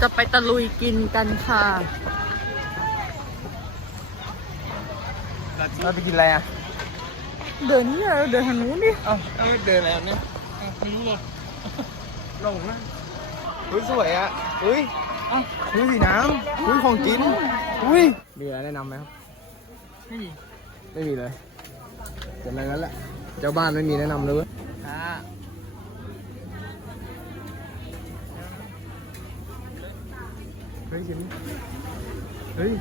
จะไปตะลุยกินกันค่ะ เราไปกินอะไรอะ เดินนี่เดินทางนู้นดิ เอ้าเอาไม่เดินแล้วเนี่ยไม่รู้เลยลงนะเฮ้ยสวยอะเฮ้ยเอ้าเฮ้ยสีน้ำเฮ้ยของกินอุ้ยมีอะไรแนะนำไหมครับไม่มีไม่มีเลยจะอะไรนั้นแหละเจ้าบ้านไม่มีแนะนำเลย เว้ยเฮ้ยเฮ้ย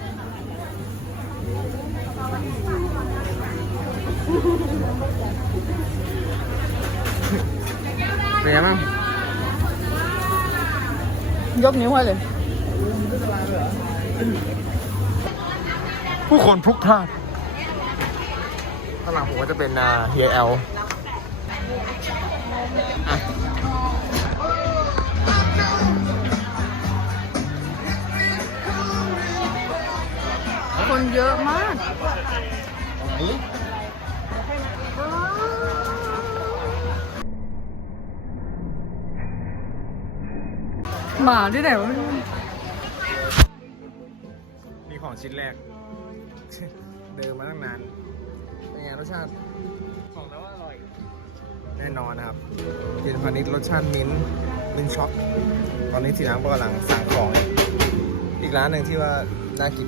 เป็นไงบ้างยกนิ้วให้เลย ผู้คนพลุกพล่านข้างหลังผมก็จะเป็นเฮียแอลอะ คนเยอะมากหมาที่ไหนวะไม่รู้นี่ของชิ้นแรก เดินมาตั้งนาน เป็นไงรสชาติบอกแล้วว่าอร่อย แน่นอนนะครับกินพาณิชย์รสชาติมิ้นท์มิ้นท์ช็อกตอนนี้ทีน้ำก็กำลังสั่งของอยู่อีกร้านหนึ่งที่ว่าน่ากิน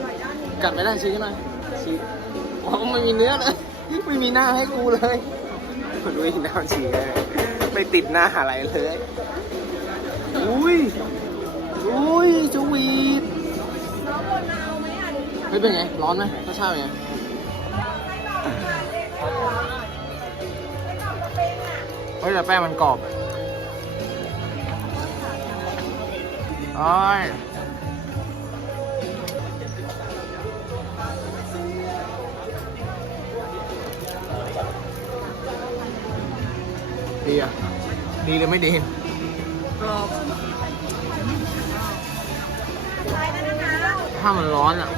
กัดไม่ได้ชี้ใช่ไหมชี้อ๋อไม่มีเนื้อเลยไม่มีหน้าให้กูเลยมันไม่มีหน้าชี้เลยไม่ติดหน้าอะไรเลยอุ้ยอุ้ยจวีดเฮ้ยเป็นไง ร้อนไหมรสชาติเป็นไงเฮ้ยแต่แป้งมันกรอบอ้ย ดีอะ ดีหรือไม่ดีกรอบถ้ามันร้อนอะ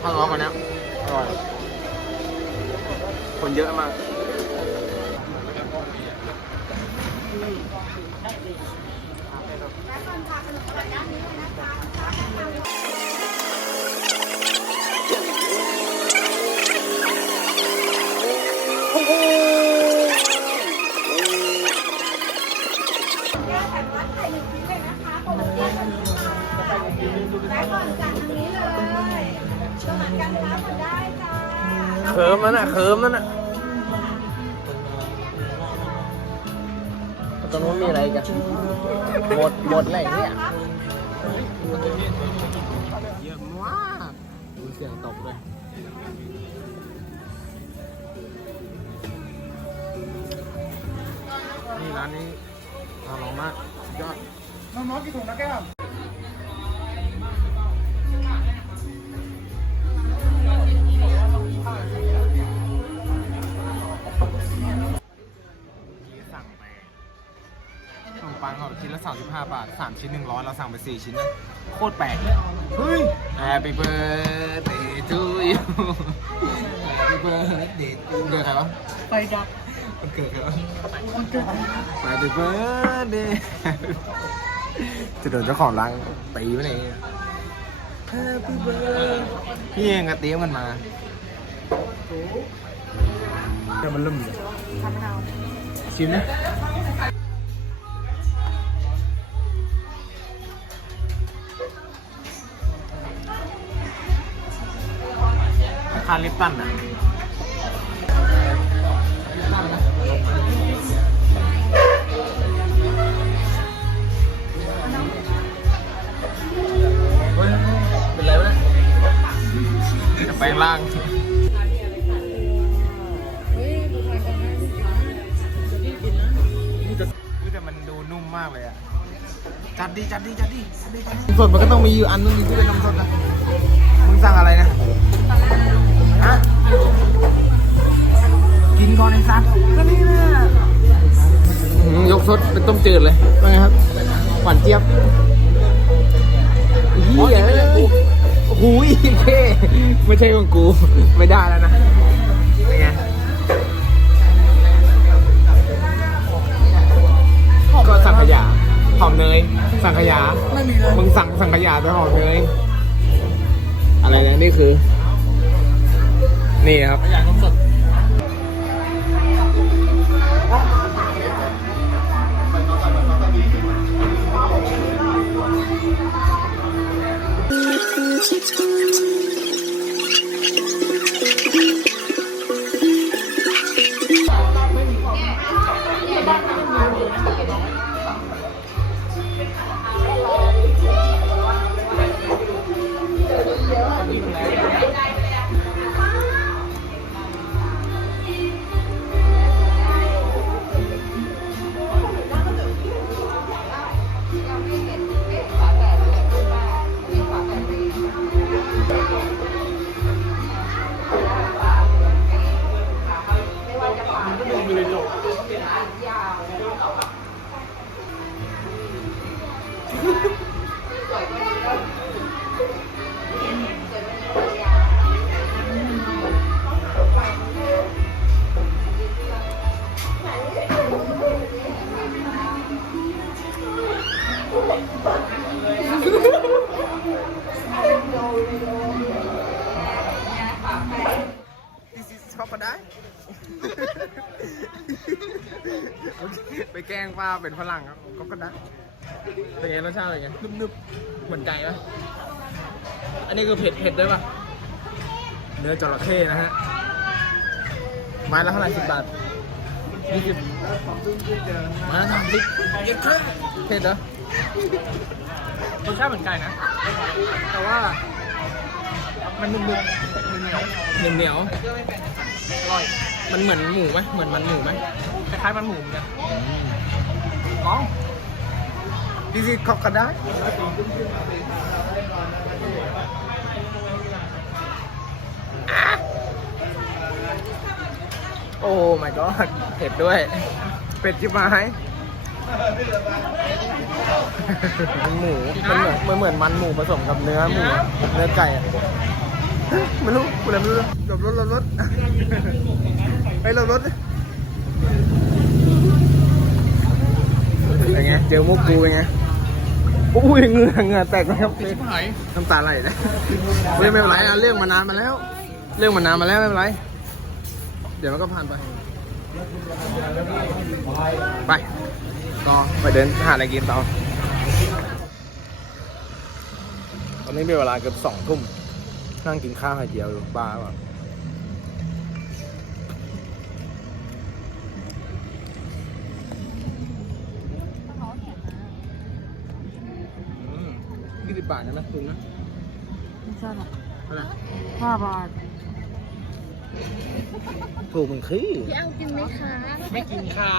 ถ้าร้อนกว่านี้อร่อย คนเยอะมาก เคิร์มนั่นน่ะเคิร์มนั่นน่ะตรงนู้นมีอะไรอีกันหมดหมดอะไรเนี่ยเยอะมากดูเสียงตกเลยนี่ร้านนี้ 5 บาท 3 ชิ้น 100 เราสั่งไป 4 ชิ้นนะ โคตรแปลกเฮ้ย Happy birthday to you Happy birthday เกิดใครวะไปดับมันเกิดใครวะมันเกิด Happy birthday จะโดนเจ้าของร้านตีไหไหนี่ย Happy birthday พี่เองก็เตี้ยมกันมาเดี๋มันลุ่มชิมนะ ปตันอะเป็นไรวะเนี่ยจะแปลงร่างเฮ้ยดูทางกันะจะรีบกินนะแต่มันดูนุ่มมากเลยอะเดดีจัดดีจัดดีจัดดีจัดดีสดมันก็ต้องมีอยู่อันนึงที่เป็นนมสดนะมึงสั่งอะไรนะ ฮะกินก่อนไอ้สัตว์ก็นี่นะยกสดเป็นต้มจืดเลยว่าไงครับหวานเจี๊ยบเฮียเอ้ยโอ้โหเคไม่ใช่ของกูไม่ได้แล้วนะเป็นไงก็สังขยาหอมเนย สังขยาไม่มีเลยมึงสั่งสังขยาด้วยหอมเนยอะไรนะนี่คือ นี่ครับ อย่างนมสด ก็ได้ ไปแกล้งป้าเป็นฝรั่งก็ก็ได้เป็นไงรสชาติเป็นไงนึบๆเหมือนไก่ปะอันนี้คือเผ็ดเผ็ดด้วยปะเนื้อจระเข้นะฮะไม้ละเท่าไหร่สิบบาทยี่สิบมาทำพริกเย็ดแค่เผ็ดเหรอรสชาติเหมือนไก่นะ แต่ว่ามันนุ่มเหนียวเหนียวๆ อร่อยๆมันเหมือนหมูไหมเหมือนมันหมูไหมคล้ายๆมันหมูเหมือนกันลอง This is crocodile โอ้ my god เผ็ดด้วย เป็ดชิบหายมันหมู มันเหมือนมันเหมือนมันหมูผสมกับเนื้อหมู เนื้อไก่อะ ไม่รู้กูเลยไม่รู้หลบรถหลบรถไปหลบรถเป็นไงเจอมุกกูเป็นไงอุ้ยเหงื่อเหงื่อแตกไหมครับชิบหายน้ำตาไหลนะเฮ้ยไม่เป็นไรนะเรื่องมานานมาแล้ว เรื่องมานานมาแล้วไม่เป็นไร เดี๋ยวมันก็ผ่านไป ไปก็ไปเดินหาอะไรกินต่อตอนนี้เป็นเวลาเกือบสองทุ่ม นั่งกินข้าวไข่เจียวอยู่บ้าเปล่ายี่สิบบาทนะนะคุณนะไม่ใช่หรอกเท่าไหร่ห้าบาทถูกมึงขี้พี่เอากินไหมคะไม่กินค่ะ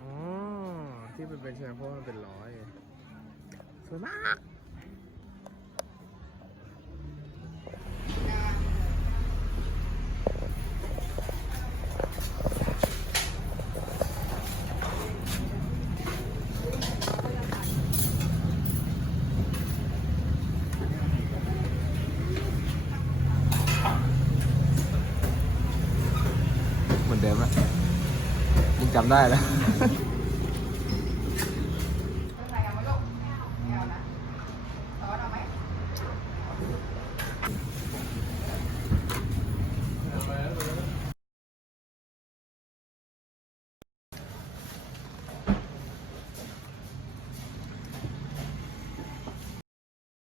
อ๋อที่เป็นเป็นเชียงเพราะว่ามันเป็นร้อย สวยมากเหมือนเดิ